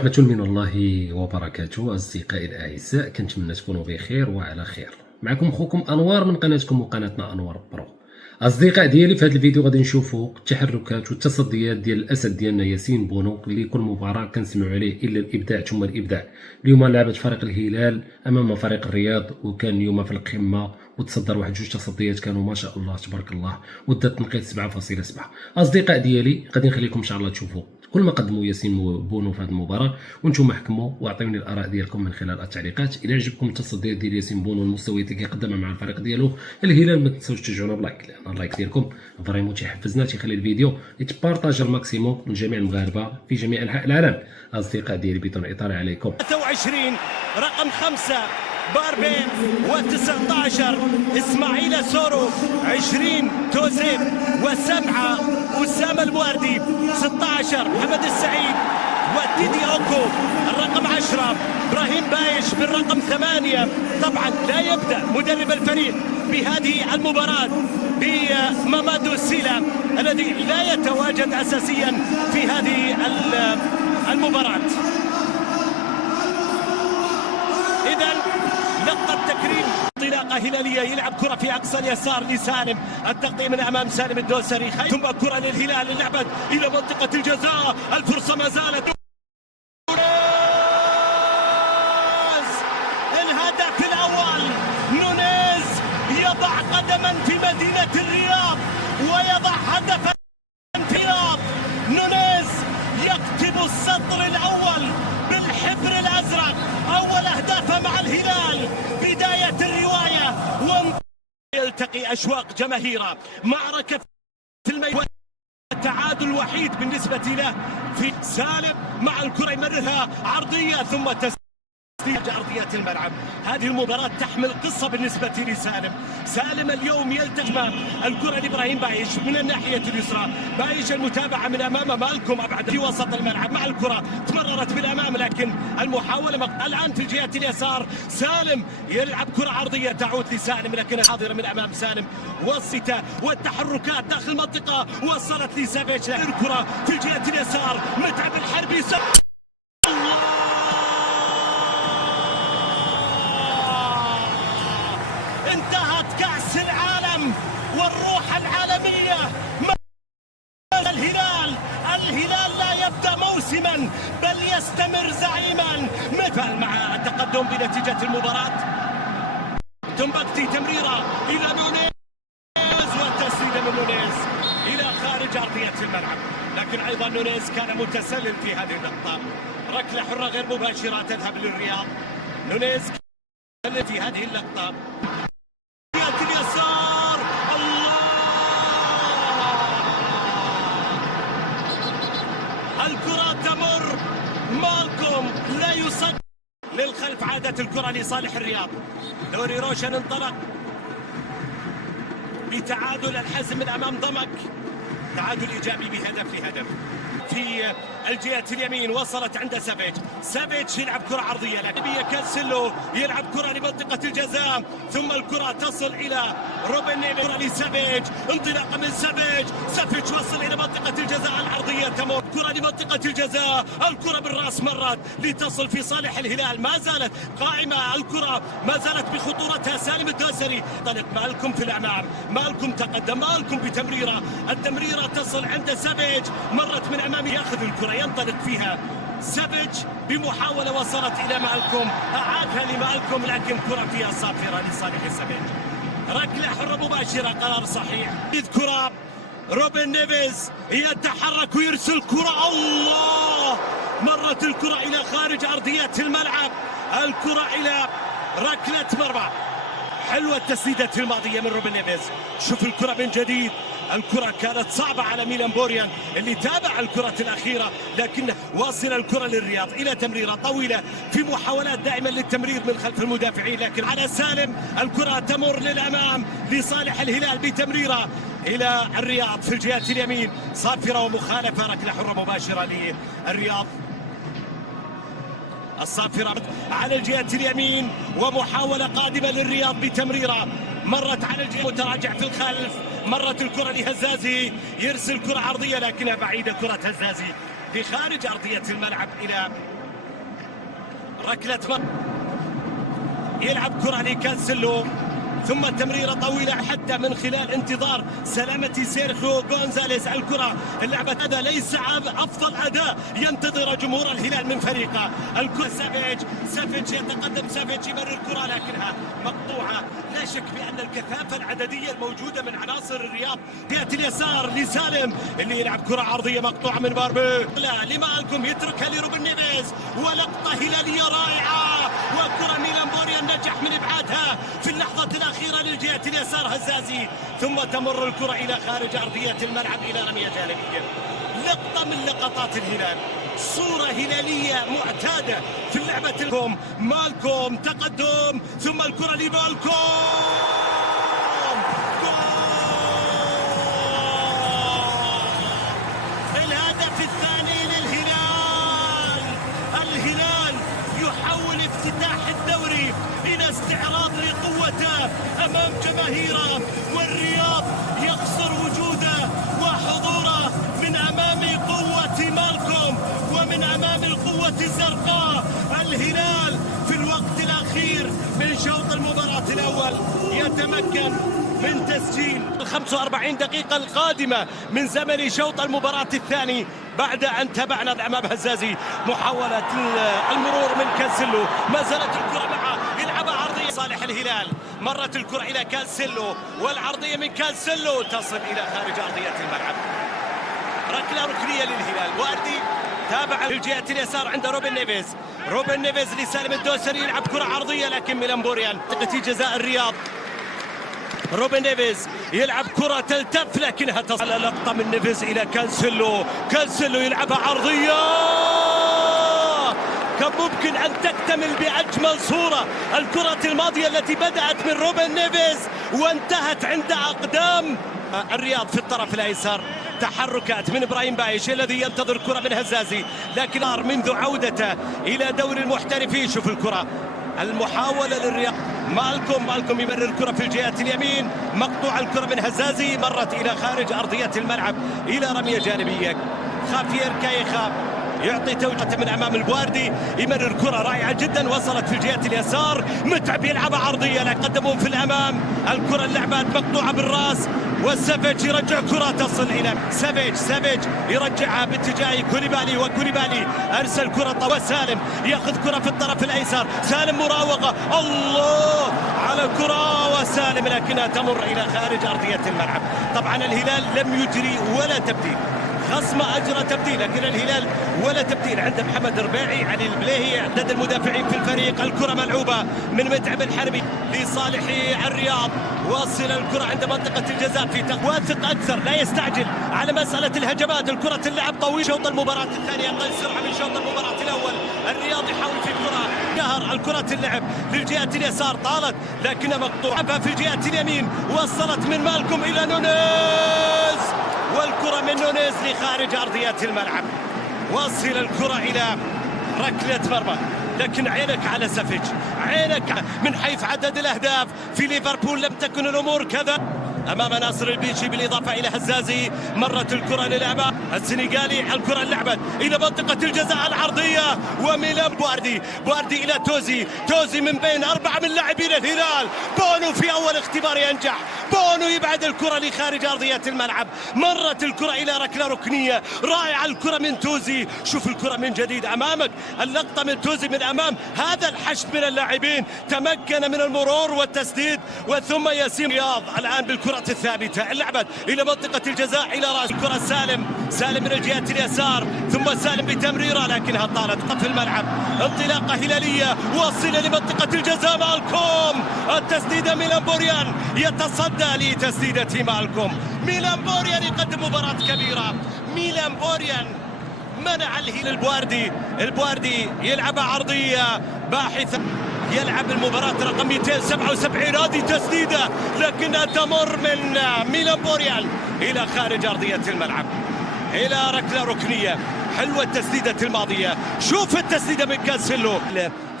رحمة من الله وبركاته. أصدقائي الأعزاء، كنتمنى تكونوا بخير وعلى خير. معكم أخوكم أنوار من قناتكم وقناتنا أنوار برو. أصدقاء ديالي، في هذا الفيديو غادي نشوفوا التحركات والتصديات ديال الأسد ديالنا ياسين بونو، اللي كل مباراة كنسمعوا عليه إلا الإبداع ثم الإبداع. اليوم لعبت فريق الهلال أمام فريق الرياض، وكان اليوم في القمة وتصدر واحد جوج تصديات كانوا ما شاء الله تبارك الله، ودا تنقيط 7.7. أصدقاء ديالي، غادي نخليكم إن شاء الله تشوفوا كل ما قدموا ياسين بونو في هذه المباراه، وانتم حكموا واعطيوني الاراء ديالكم من خلال التعليقات. الى عجبكم التصديات ديال ياسين بونو المستويات اللي كيقدمها مع الفريق ديالو الهلال، ما تنساوش تشجعونا بلايك، لان اللايك ديالكم فريمون تيحفزنا، تيخلي الفيديو يتبارطاج الماكسيموم من جميع المغاربه في جميع انحاء العالم. اصدقاء ديالي، بدون اطاله عليكم، 23 رقم 5 باربين، و19 اسماعيل سورو، 20 توزيب، و7 أسامة المواردي، 16 محمد السعيد، وديدي اوكو الرقم 10 ابراهيم بايش بالرقم 8. طبعا لا يبدا مدرب الفريق بهذه المباراه بمامادو سيلا الذي لا يتواجد اساسيا في هذه المباراه. إذا لقب تكريم انطلاقة هلالية، يلعب كرة في أقصى اليسار لسالم، التغطية من أمام سالم الدوسري، ثم كرة للهلال، لعبت إلى منطقة الجزاء، الفرصة ما زالت. الهدف الأول، نونيز يضع قدما في مدينة الرياض ويضع هدفا في الرياض. نونيز يكتب السطر الأول بالحبر الأزرق، أول أهدافه مع الهلال، بداية الرواية، يلتقي أشواق جماهيره، معركة في الميدان، التعادل الوحيد بالنسبة له في سالم مع الكرة، يمررها عرضية ثم تسديد أرضية الملعب. هذه المباراة تحمل قصة بالنسبة لسالم. سالم اليوم يلتقم الكرة لإبراهيم بايش من الناحية اليسرى، بايش المتابعة من أمام مالكم أبعد في وسط الملعب مع الكرة، تمررت بالأمام لكن المحاولة الآن في الجهة اليسار. سالم يلعب كرة عرضية تعود لسالم، لكن حاضرة من أمام سالم، وسط والتحركات داخل المنطقة، وصلت لسافيتش، الكرة في الجهة اليسار، متعب الحربي، انتهت كأس العالم والروح العالمية. الهلال لا يبدأ موسما بل يستمر زعيما، مثل مع التقدم بنتيجة المباراة. تنبكتي تمريرة إلى نونيز، والتسديدة من نونيز إلى خارج أرضية الملعب، لكن أيضا نونيز كان متسلل في هذه اللقطة. ركلة حرة غير مباشرة تذهب للرياض. نونيز في هذه اللقطة اليسار، الله، الكرة تمر، مالكم لا يصد، للخلف عادت الكرة لصالح الرياض. دوري روشن انطلق بتعادل الحزم من أمام ضمك، تعادل إيجابي بهدف لهدف. في الجهة اليمين وصلت عند سافيتش يلعب كرة عرضية، لكن كانسيلو يلعب كرة لمنطقة الجزاء، ثم الكرة تصل إلى روبن نيفيز، كرة لسافيتش، انطلاقة من سافيتش وصل إلى منطقة الجزاء العرضية، تمر كرة لمنطقة الجزاء، الكرة بالرأس مرت لتصل في صالح الهلال، ما زالت قائمة الكرة، ما زالت بخطورتها. سالم الدوسري طلق مالكم في الأمام، مالكم تقدم، مالكم بتمريرة، التمريرة تصل عند سافيتش، مرت من أمام، ياخذ الكرة ينطلق فيها سافيتش بمحاولة، وصلت إلى مالكم، أعادها لمالكم، لكن كرة فيها صافرة لصالح سافيتش. ركلة حرة مباشرة، قرار صحيح. كرة روبن نيفيز يتحرك ويرسل كرة، الله، مرت الكرة إلى خارج أرضية الملعب، الكرة إلى ركلة مرمى. حلوة التسديدة الماضية من روبن نيفيز. شوف الكرة من جديد، الكرة كانت صعبة على ميلان بوريان اللي تابع الكرة الأخيرة، لكن واصل الكرة للرياض إلى تمريرة طويلة، في محاولات دائما للتمرير من خلف المدافعين، لكن على سالم الكرة تمر للأمام لصالح الهلال بتمريرة إلى الرياض في الجهة اليمين، صافرة ومخالفة، ركلة حرة مباشرة للرياض. الصافرة على الجهة اليمين، ومحاولة قادمة للرياض بتمريرة، مرت على الجهة، متراجع في الخلف، مرت الكرة لهزازي، يرسل كرة عرضية لكنها بعيدة، كرة هزازي لخارج أرضية الملعب إلى ركلة يلعب كرة لكانسيلو، ثم تمريرة طويلة حتى من خلال انتظار سلامة سيرخيو غونزاليز. الكرة اللعبة هذا ليس أفضل أداء ينتظر جمهور الهلال من فريقه. الكرة سافيتش يتقدم، سافيتش يمرر الكرة لكنها مقطوعة. لا شك بأن الكثافة العددية الموجودة من عناصر الرياض جهة اليسار لسالم اللي يلعب كرة عرضية مقطوعة من باربي لمالكم، يتركها لروبن نيفيز، ولقطة هلالية رائعة، وكرة ميلان بوريان نجح من إبعادها في اللحظة الأخيرة للجهة اليسار هزازي، ثم تمر الكرة إلى خارج أرضية الملعب إلى رمية جانبية. لقطة من لقطات الهلال، صورة هلالية معتادة في اللعبة. لكم مالكم تقدم، ثم الكرة لمالكم، الهدف الثاني للهلال. الهلال يحول افتتاح الدوري إلى استعراض لقوته أمام جماهيره، والرياض يخسر وجوده وحضوره من أمام قوة مالكم ومن أمام القوة الزرقاء. الهلال في الوقت الأخير من شوط المباراة الأول يتمكن من تسجيل 45 دقيقة القادمة من زمن شوط المباراة الثاني، بعد أن تابعنا أمام هزازي محاولة المرور من كانسيلو. ما زالت الكرة معه، يلعبها عرضية صالح الهلال، مرت الكرة إلى كانسيلو، والعرضية من كانسيلو تصل إلى خارج أرضية الملعب. ركلة ركنية للهلال. واردي تابع للجهة اليسار عند روبن نيفيز، روبن نيفيز لسالم الدوسري، يلعب كرة عرضية لكن ميلان بوريان منطقة جزاء الرياض. روبن نيفيز يلعب كرة تلتف لكنها تصل. لقطة من نيفيز إلى كانسيلو، كانسيلو يلعبها عرضية، كان ممكن أن تكتمل بأجمل صورة الكرة الماضية التي بدأت من روبن نيفيز وانتهت عند أقدام الرياض في الطرف الأيسر. تحركات من إبراهيم بايش الذي ينتظر كرة من هزازي، لكن منذ عودته إلى دوري المحترفين. شوف الكرة المحاولة للرياض، مالكم يمرر الكرة في الجهة اليمين، مقطوع الكرة من هزازي، مرت إلى خارج أرضية الملعب إلى رمية جانبية. خافير كايخا يعطي توجيه من امام البواردي، يمرر كرة رائعة جدا، وصلت في الجهة اليسار، متعب يلعبها عرضية لقدمهم في الامام. الكرة اللعبة مقطوعة بالراس، والسافيتش يرجع كرة تصل الى سافيتش يرجعها باتجاه كوليبالي، وكوليبالي ارسل كرة وسالم ياخذ كرة في الطرف الايسر، سالم مراوغة، الله على كرة وسالم لكنها تمر الى خارج ارضية الملعب. طبعا الهلال لم يجري ولا تبديل، خصمه اجرى تبديل، لكن الهلال ولا تبديل عند محمد الربيعي، علي البليهي، عدد المدافعين في الفريق. الكرة ملعوبة من متعب الحربي لصالح الرياض، وصل الكرة عند منطقة الجزاء في واثق أكثر، لا يستعجل على مسألة الهجمات. الكرة تلعب طويل، شوط المباراة الثاني أقل سرعة من شوط المباراة الأول. الرياض يحاول في الكرة، جهر الكرة تلعب للجهة اليسار، طالت لكنها مقطوعة في الجهة اليمين، وصلت من مالكم إلى نونيز، والكرة من نونيز لخارج أرضية الملعب. وصل الكرة إلى ركلة مرمى، لكن عينك على سافيتش، عينك من حيث عدد الأهداف في ليفربول لم تكن الأمور كذا. أمام ناصر البيشي بالإضافة إلى هزازي، مرت الكرة للعبة السنغالي، الكرة لعبت إلى منطقة الجزاء العرضية، وميلان بواردي إلى توزي من بين 4 من لاعبين الهلال. بونو في أول اختبار ينجح، بونو يبعد الكرة لخارج أرضية الملعب، مرت الكرة إلى ركلة ركنية رائعة. الكرة من توزي، شوف الكرة من جديد أمامك، اللقطة من توزي من أمام هذا الحشد من اللاعبين، تمكن من المرور والتسديد، وثم ياسين رياض الآن بالكرة الثابتة، لعبت إلى منطقة الجزاء إلى رأس الكرة سالم من الجهة اليسار، ثم سالم بتمريرة لكنها طالت في الملعب. انطلاقة هلالية واصلة لمنطقة الجزاء، مالكم التسديدة، ميلان بوريان يتصدى لتسديدة مالكم. ميلان بوريان يقدم مباراة كبيرة، ميلان بوريان منع الهلال. البواردي يلعبها عرضية باحثة، يلعب المباراة رقم 277، هذه تسديدة لكنها تمر من ميلان بوريان إلى خارج أرضية الملعب إلى ركلة ركنية. حلوة التسديدة الماضية، شوف التسديدة من كانسيلو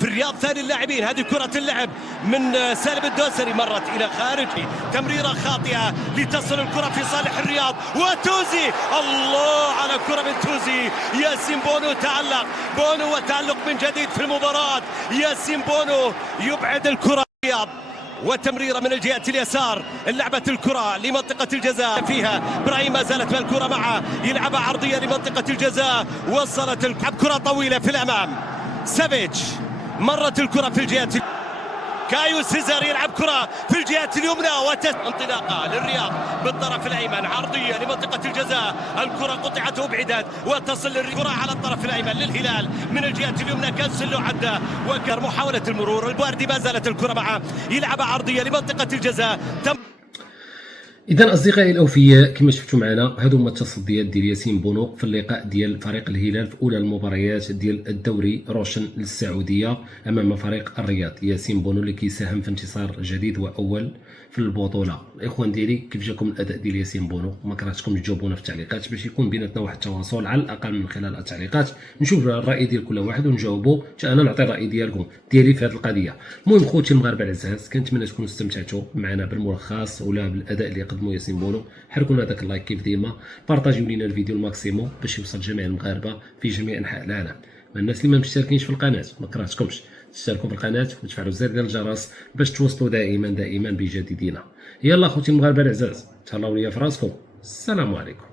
في الرياض ثاني اللاعبين. هذه كرة اللعب من سالم الدوسري، مرت إلى خارج، تمريرة خاطئة لتصل الكرة في صالح الرياض، وتوزي الله على كرة من توزي. ياسين بونو تعلق، بونو وتعلق من جديد في المباراة. ياسين بونو يبعد الكرة الرياض، وتمريرة من الجهة اليسار، لعبة الكرة لمنطقة الجزاء فيها إبراهيم، ما زالت الكرة معه، يلعبها عرضية لمنطقة الجزاء، وصلت كرة طويلة في الأمام. سافيتش، مرت الكرة في الجهة، كايو سيزر يلعب كرة في الجهة اليمنى، انطلاقة للرياض بالطرف الأيمن، عرضية لمنطقة الجزاء، الكرة قطعت وابعدت، وتصل الكرة على الطرف الأيمن للهلال من الجهة اليمنى. كانسلو عدى وكر محاولة المرور، البواردي ما زالت الكرة معه، يلعب عرضية لمنطقة الجزاء. اذا اصدقائي الاوفياء، كما شفتوا معنا هادو هما التصديات ديال ياسين بونو في اللقاء ديال فريق الهلال في اولى المباريات ديال الدوري روشن للسعوديه امام فريق الرياض. ياسين بونو اللي كيساهم في انتصار جديد واول في البطوله. الاخوان ديالي، كيف جاكم الاداء ديال ياسين بونو؟ ما كرهتكم تجاوبونا في التعليقات باش يكون بيناتنا واحد التواصل على الاقل من خلال التعليقات، نشوف الراي ديال كل واحد ونجاوبوا، حتى انا نعطي الراي ديالي في هذه القضيه. المهم خوتي المغاربه العزاز، كنتمنى تكونوا استمتعتوا معنا بالملخص ولا بالاداء اللي قدموا ياسين بونو. حركوا لنا داك اللايك كيف ديما، بارطاجيو لينا الفيديو الماكسيموم باش يوصل جميع المغاربه في جميع انحاء العالم. الناس اللي ما مشتركينش في القناه، ما كرهتكمش تشتركوا في القناه وتفعلوا زر ديال الجرس باش توصلوا دائما بجديدنا. يلا خوتي المغاربه العزاز، تهلاو ليا في راسكم، السلام عليكم.